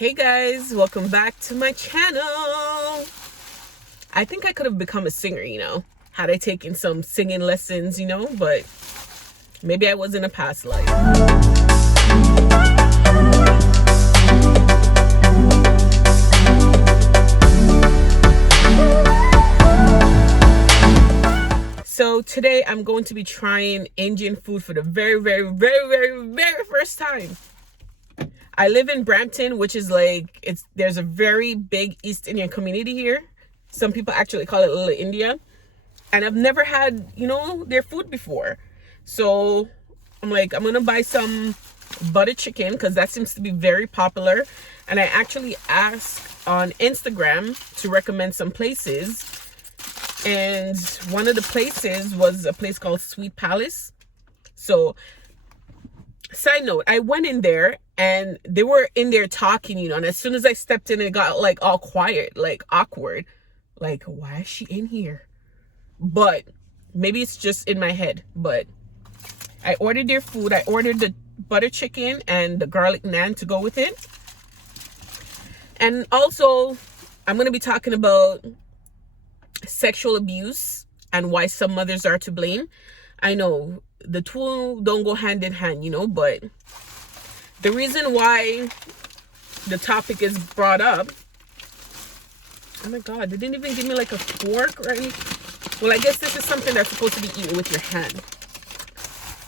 Hey guys, welcome back to my channel. I think I could have become a singer, had I taken some singing lessons, but maybe I was in a past life. So today I'm going to be trying Indian food for the very first time. I live in Brampton, which is there's a very big East Indian community here. Some people actually call it Little India. And I've never had, their food before. So I'm going to buy some butter chicken because that seems to be very popular. And I actually asked on Instagram to recommend some places. And one of the places was a place called Sweet Palace. So, side note, I went in there and they were in there talking, and as soon as I stepped in, it got all quiet, awkward. Why is she in here? But maybe it's just in my head. But I ordered their food. I ordered the butter chicken and the garlic naan to go with it. And also, I'm going to be talking about sexual abuse and why some mothers are to blame. I know the two don't go hand in hand, but the reason why the topic is brought up, oh my god, they didn't even give me a fork or anything. Well, I guess this is something that's supposed to be eaten with your hand,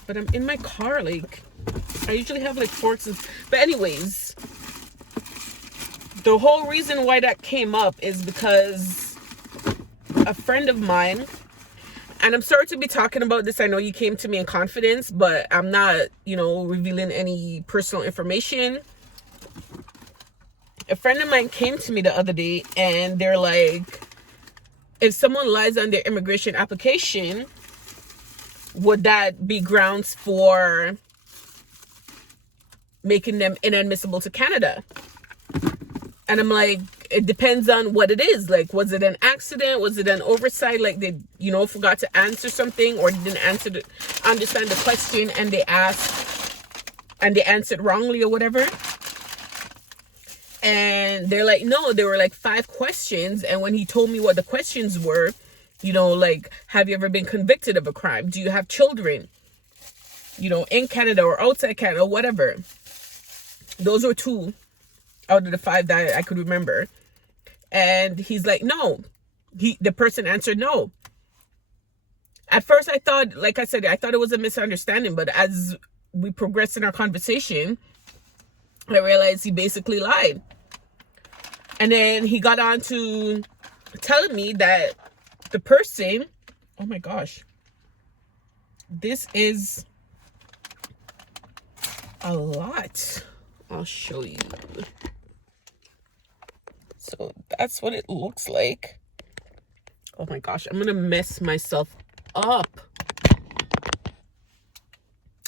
but I'm in my car. I usually have forks but anyways, the whole reason why that came up is because a friend of mine, and I'm sorry to be talking about this. I know you came to me in confidence, but I'm not, revealing any personal information. A friend of mine came to me the other day and they're like, if someone lies on their immigration application, would that be grounds for making them inadmissible to Canada? And I'm like, it depends on what it is. Was it an accident? Was it an oversight? They, forgot to answer something, or didn't understand the question and they answered wrongly or whatever. And they're like, no, there were 5 questions. And when he told me what the questions were, have you ever been convicted of a crime? Do you have children, in Canada or outside Canada, or whatever? Those were 2 out of the 5 that I could remember. And he's like, no. The person answered no. At first I thought, like I said, I thought it was a misunderstanding. But as we progressed in our conversation, I realized he basically lied. And then he got on to telling me that the person, oh my gosh, this is a lot. I'll show you. So that's what it looks like. Oh my gosh, I'm gonna mess myself up.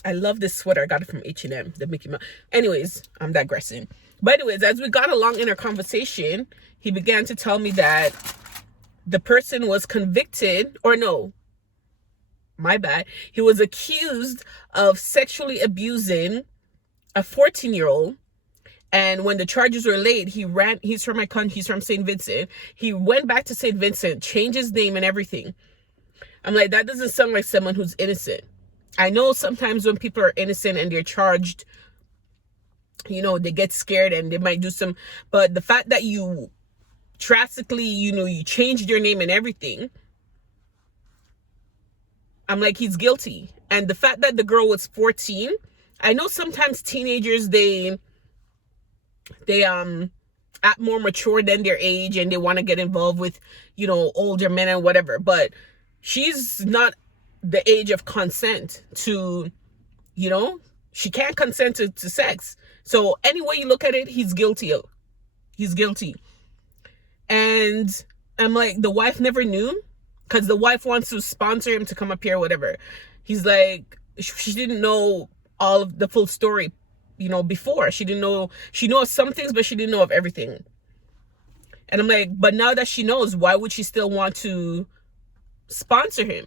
I love this sweater. I got it from H&M, the Mickey Mouse. Anyways, I'm digressing. But anyways, as we got along in our conversation, he began to tell me that the person was convicted, or no, my bad. He was accused of sexually abusing a 14-year-old. And when the charges were laid, he's from my country, he's from St. Vincent. He went back to St. Vincent, changed his name and everything. I'm like, that doesn't sound like someone who's innocent. I know sometimes when people are innocent and they're charged, they get scared and they might do some, but the fact that you drastically, you changed your name and everything, I'm like, he's guilty. And the fact that the girl was 14, I know sometimes teenagers, they act more mature than their age and they want to get involved with, older men and whatever, but she's not the age of consent to, she can't consent to sex. So any way you look at it, he's guilty. He's guilty. And I'm like, the wife never knew, because the wife wants to sponsor him to come up here, whatever. He's like, she didn't know all of the full story, before. She didn't know, she knows some things, but she didn't know of everything. And I'm like, but now that she knows, why would she still want to sponsor him?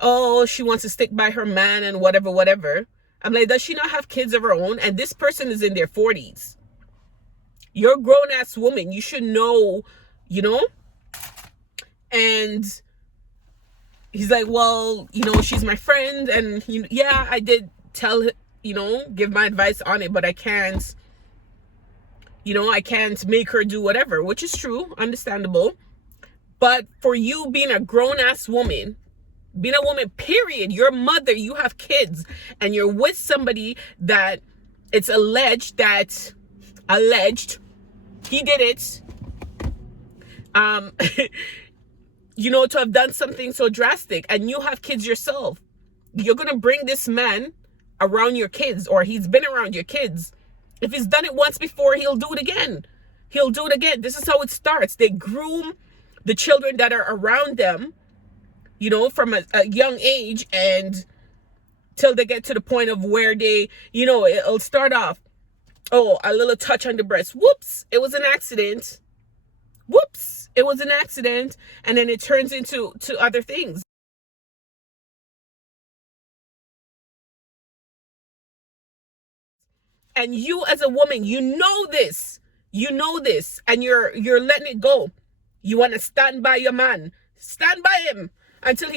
Oh, she wants to stick by her man and whatever. I'm like, does she not have kids of her own? And this person is in their 40s. You're a grown-ass woman. You should know, you know? And he's like, well, you know, she's my friend. And, yeah, I did tell, give my advice on it, but I can't, I can't make her do whatever, which is true, understandable. But for you being a grown-ass woman, being a woman, period, your mother, you have kids, and you're with somebody that it's alleged he did it, to have done something so drastic, and you have kids yourself. You're going to bring this man around your kids, or he's been around your kids. If he's done it once before, he'll do it again. This is how it starts. They groom the children that are around them, from a young age, and till they get to the point of where they, it'll start off, oh, a little touch on the breast. Whoops, it was an accident. And then it turns into other things. And you as a woman, you know this, and you're letting it go. You want to stand by your man. Stand by him until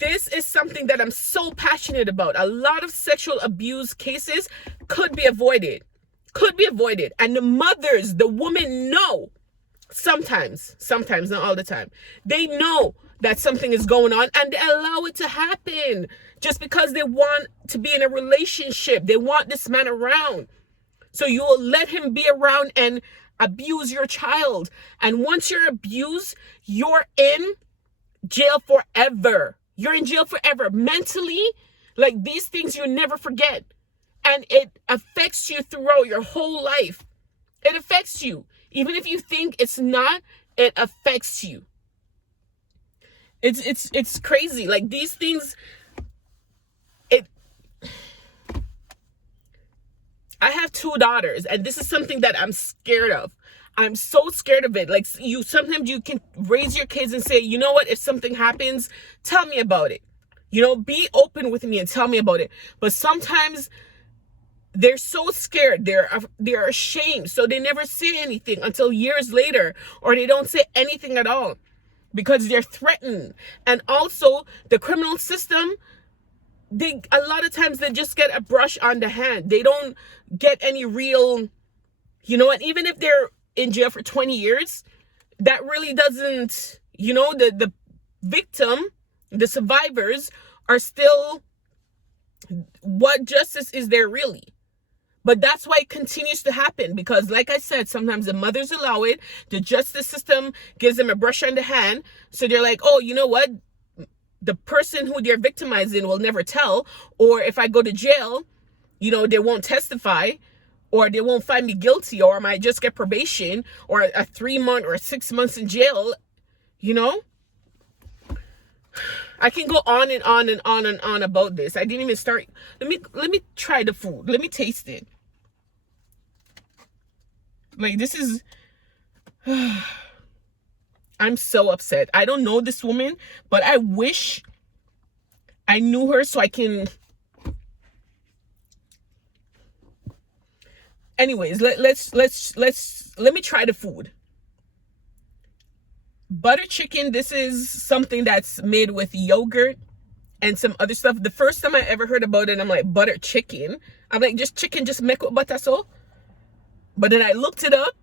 this is something that I'm so passionate about. A lot of sexual abuse cases could be avoided. And the mothers, the women know. Sometimes, not all the time. They know that something is going on, and they allow it to happen just because they want to be in a relationship. They want this man around. So you will let him be around and abuse your child. And once you're abused, you're in jail forever. You're in jail forever. Mentally, these things you never forget. And it affects you throughout your whole life. It affects you. Even if you think it's not, it affects you. It's crazy. These things, I have 2 daughters, and this is something that I'm scared of. I'm so scared of it. Sometimes you can raise your kids and say, you know what, if something happens, tell me about it. Be open with me and tell me about it. But sometimes they're so scared, they're ashamed, so they never say anything until years later, or they don't say anything at all because they're threatened. And also the criminal system, a lot of times they just get a brush on the hand. They don't get any real, and even if they're in jail for 20 years, that really doesn't, the victim, the survivors are still, what justice is there really? But that's why it continues to happen, because like I said, sometimes the mothers allow it. The justice system gives them a brush on the hand. So they're like, oh, you know what? The person who they're victimizing will never tell. Or if I go to jail, they won't testify, or they won't find me guilty, or I might just get probation, or a 3-month or 6 months in jail. I can go on and on and on and on about this. I didn't even start. Let me try the food. Let me taste it. This is, I'm so upset. I don't know this woman, but I wish I knew her so I can. Anyways, let me try the food. Butter chicken. This is something that's made with yogurt and some other stuff. The first time I ever heard about it, I'm like, butter chicken. I'm like, just chicken, just make with butter so. But then I looked it up,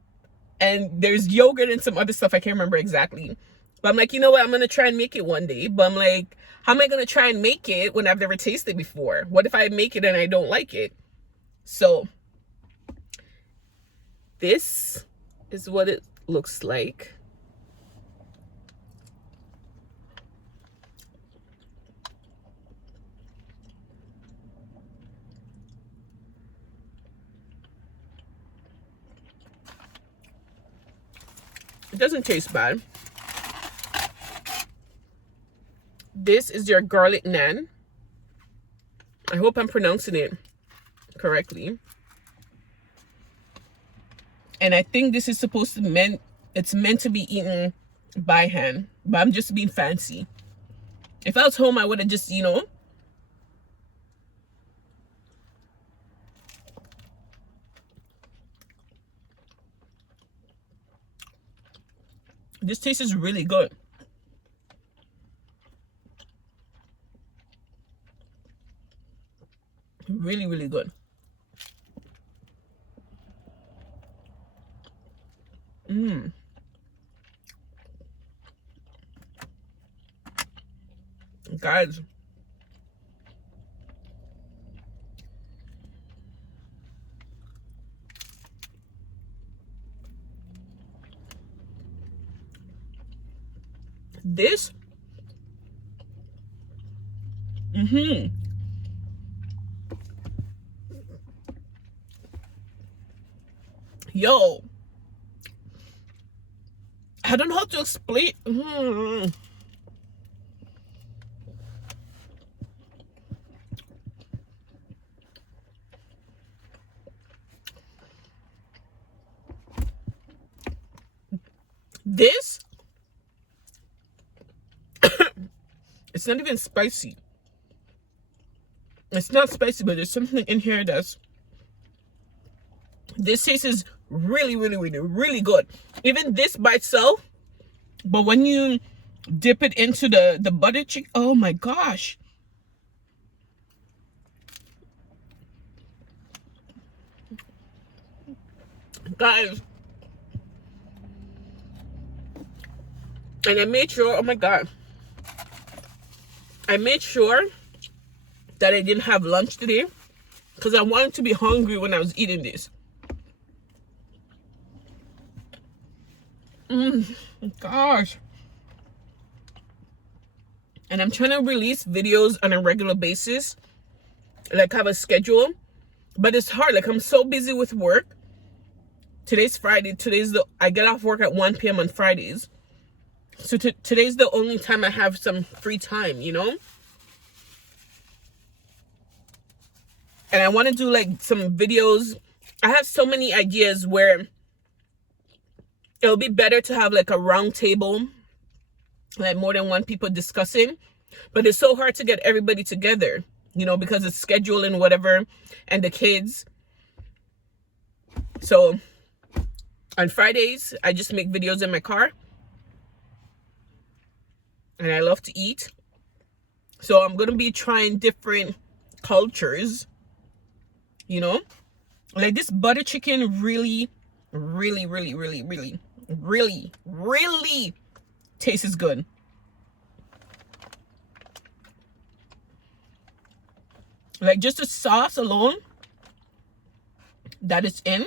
and there's yogurt and some other stuff. I can't remember exactly. But I'm like, you know what? I'm going to try and make it one day. But I'm like, how am I going to try and make it when I've never tasted it before? What if I make it and I don't like it? So this is what it looks like. It doesn't taste bad. This is your garlic naan. I hope I'm pronouncing it correctly. And I think this is supposed to it's meant to be eaten by hand, but I'm just being fancy. If I was home, I would have just, This taste is really good. Really, really good. Guys, this yo, I don't know how to explain. This it's not even spicy. It's not spicy, but there's something in here that's, this taste is really, really, really, really good. Even this by itself, but when you dip it into the butter chicken, oh my gosh. Guys, and I made sure, oh my god, I made sure that I didn't have lunch today because I wanted to be hungry when I was eating this. Gosh. And I'm trying to release videos on a regular basis, like have a schedule, but it's hard. Like I'm so busy with work. Today's Friday. I get off work at 1 p.m. on Fridays. So today's the only time I have some free time, you know? And I want to do like some videos. I have so many ideas where it'll be better to have like a round table, like more than one people discussing. But it's so hard to get everybody together, you know, because it's schedule and whatever, and the kids. So on Fridays, I just make videos in my car. And I love to eat. So I'm going to be trying different cultures, you know. Like this butter chicken really, really, really, really, really, really, really tastes good. Like just the sauce alone that is in,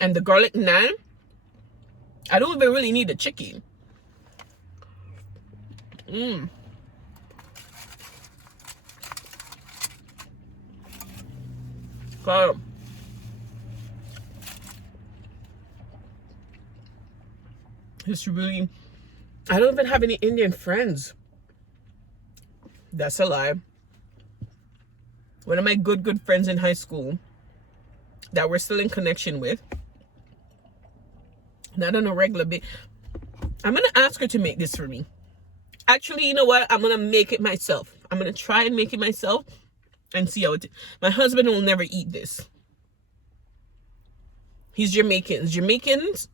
and the garlic naan, I don't even really need the chicken. God. It's really, I don't even have any Indian friends. That's a lie. One of my good friends in high school that we're still in connection with, not on a regular basis. I'm gonna ask her to make this for me. Actually, you know what? I'm gonna make it myself. I'm gonna try and make it myself and see how it. My husband will never eat this. He's Jamaicans,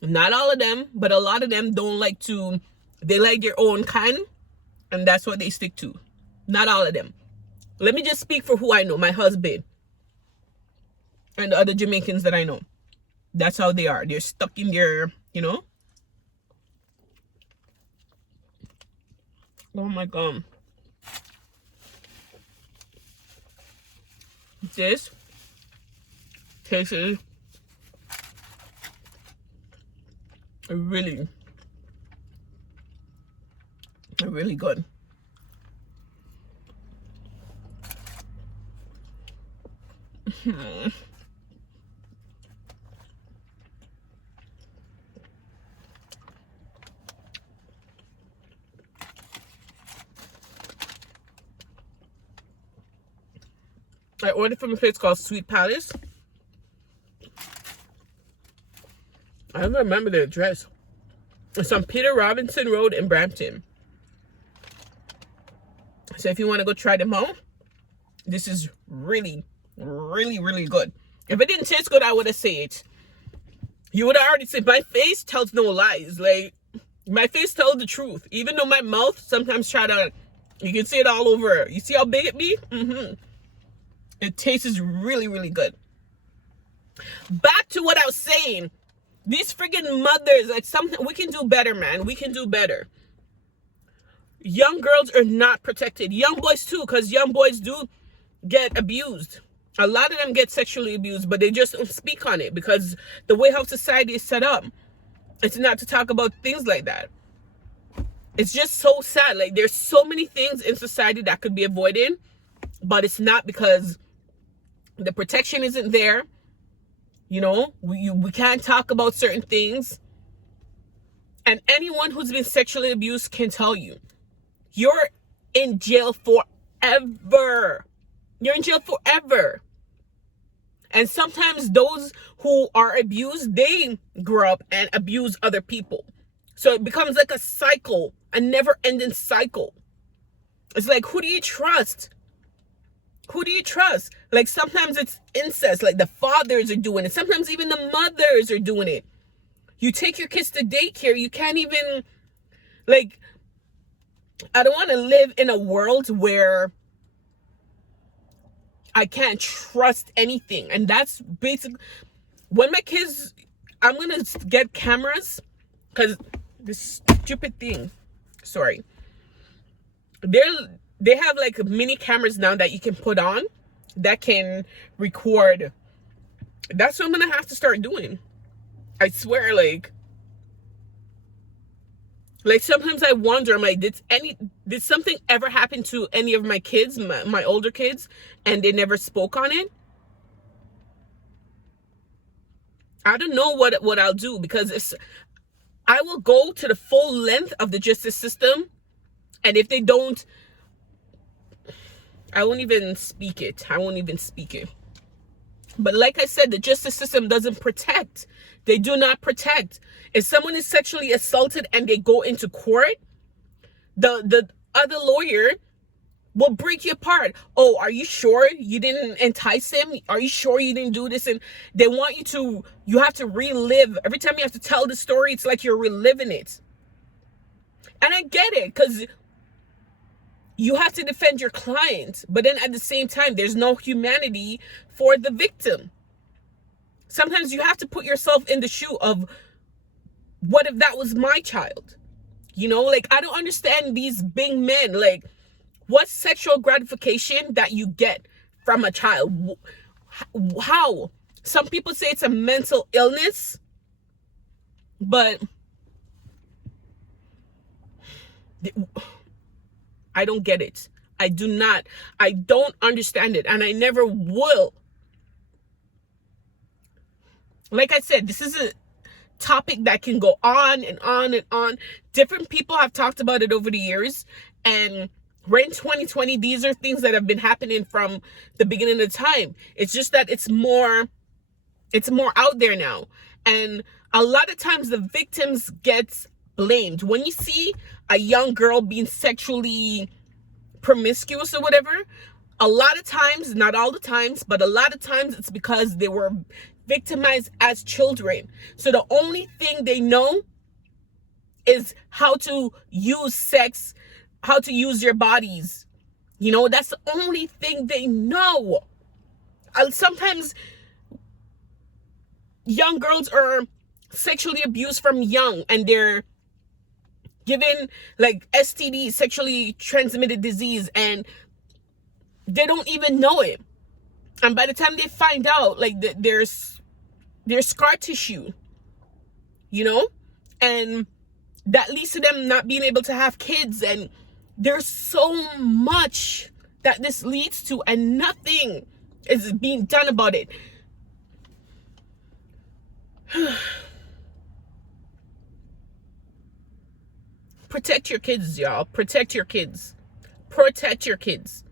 not all of them, but a lot of them don't like to. They like their own kind, and that's what they stick to. Not all of them. Let me just speak for who I know. My husband and the other Jamaicans that I know. That's how they are. They're stuck in their, you know. Oh my god. This tastes really, really good. I ordered from a place called Sweet Palace. I don't remember the address. It's on Peter Robinson Road in Brampton. So if you want to go try them out, this is really, really, really good. If it didn't taste good, I would have said it. You would already say my face tells no lies. Like, my face tells the truth. Even though my mouth sometimes try to, you can see it all over. You see how big it be? It tastes really, really good. Back to what I was saying. These freaking mothers, like, something we can do better, man. We can do better. Young girls are not protected. Young boys too, because young boys do get abused. A lot of them get sexually abused, but they just don't speak on it because the way how society is set up, it's not to talk about things like that. It's just so sad. Like, there's so many things in society that could be avoided, but it's not because the protection isn't there. You know, we can't talk about certain things. And anyone who's been sexually abused can tell you, you're in jail forever. You're in jail forever. And sometimes those who are abused, they grow up and abuse other people. So it becomes like a cycle, a never-ending cycle. It's like, who do you trust? Who do you trust? Like, sometimes it's incest, like the fathers are doing it. Sometimes even the mothers are doing it. You take your kids to daycare, you can't even, like, I don't want to live in a world where I can't trust anything. And that's basically, when my kids, I'm going to get cameras, because this stupid thing, sorry. They have like mini cameras now that you can put on that can record. That's what I'm going to have to start doing. I swear, like sometimes I wonder, I'm like, did something ever happen to any of my kids, my older kids, and they never spoke on it? I don't know what I'll do, because I will go to the full length of the justice system, and if they don't, I won't even speak it. But like I said, the justice system doesn't protect. They do not protect. If someone is sexually assaulted and they go into court, the other lawyer will break you apart. Oh, are you sure you didn't entice him? Are you sure you didn't do this? And they want you have to relive. Every time you have to tell the story, it's like you're reliving it. And I get it, because you have to defend your client, but then at the same time, there's no humanity for the victim. Sometimes you have to put yourself in the shoe of, what if that was my child? You know, like, I don't understand these big men. Like, what sexual gratification that you get from a child? How? Some people say it's a mental illness, but I don't get it. I don't understand it, and I never will. Like I said, this is a topic that can go on and on and on. Different people have talked about it over the years, and we're in 2020. These are things that have been happening from the beginning of time. It's just that it's more out there now, and a lot of times the victims get blamed. When you see a young girl being sexually promiscuous or whatever, a lot of times, not all the times, but a lot of times it's because they were victimized as children. So the only thing they know is how to use sex, how to use your bodies. You know, that's the only thing they know. Sometimes young girls are sexually abused from young, and they're given like STD, sexually transmitted disease, and they don't even know it. And by the time they find out, like, there's scar tissue, you know, and that leads to them not being able to have kids. And there's so much that this leads to, and nothing is being done about it. Protect your kids, y'all. Protect your kids. Protect your kids.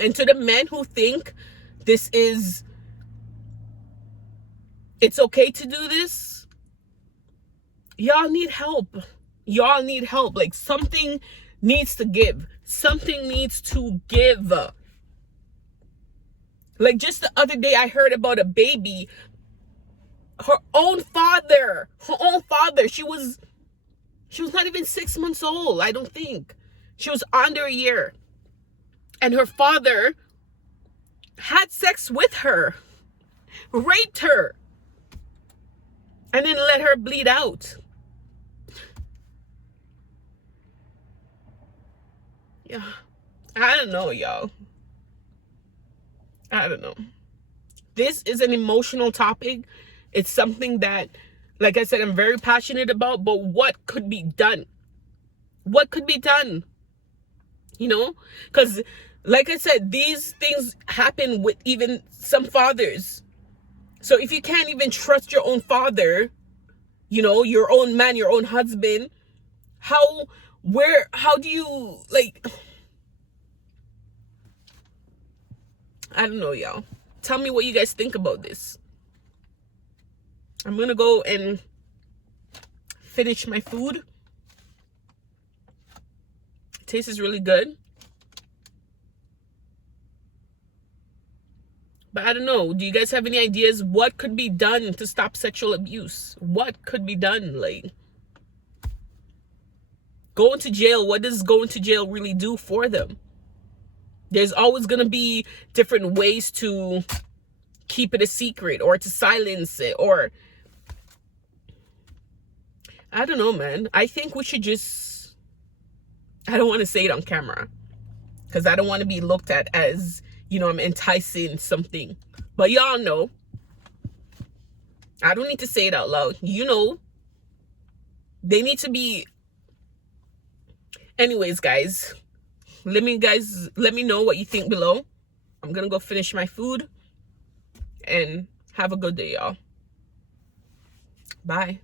And to the men who think it's okay to do this, y'all need help. Y'all need help. Like, something needs to give. Something needs to give. Like, just the other day, I heard about a baby Her own father. Her own father. She was not even 6 months old, I don't think. She was under a year. And her father had sex with her, raped her, and then let her bleed out. Yeah, I don't know, y'all. I don't know. This is an emotional topic. It's something that, like I said, I'm very passionate about, but what could be done? What could be done? You know, because like I said, these things happen with even some fathers. So if you can't even trust your own father, you know, your own man, your own husband, how do you, like, I don't know, y'all. Tell me what you guys think about this. I'm gonna go and finish my food. It tastes really good. But I don't know. Do you guys have any ideas? What could be done to stop sexual abuse? What could be done? Like, going to jail. What does going to jail really do for them? There's always going to be different ways to keep it a secret or to silence it, or I don't know, man. I think we should just, I don't want to say it on camera because I don't want to be looked at as, you know, I'm enticing something. But y'all know. I don't need to say it out loud. You know. They need to be. Anyways, guys. Let me know what you think below. I'm going to go finish my food. And have a good day, y'all. Bye.